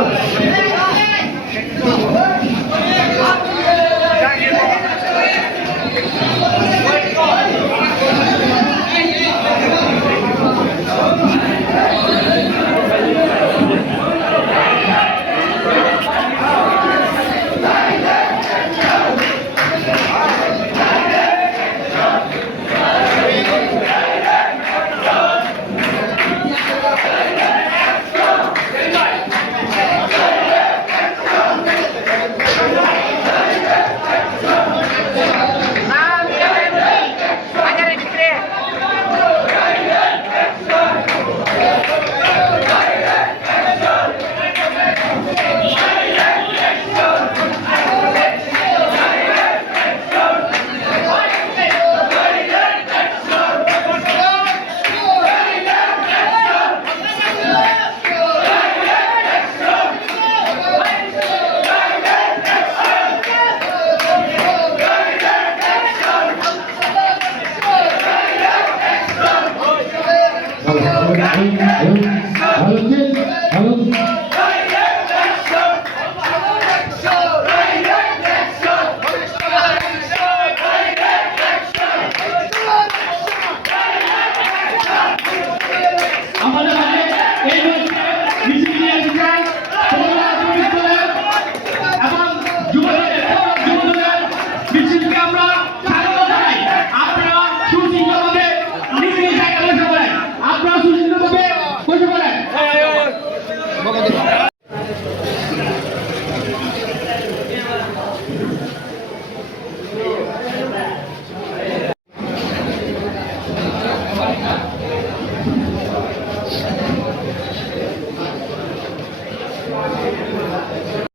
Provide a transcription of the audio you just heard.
Oh, shit. Obrigado.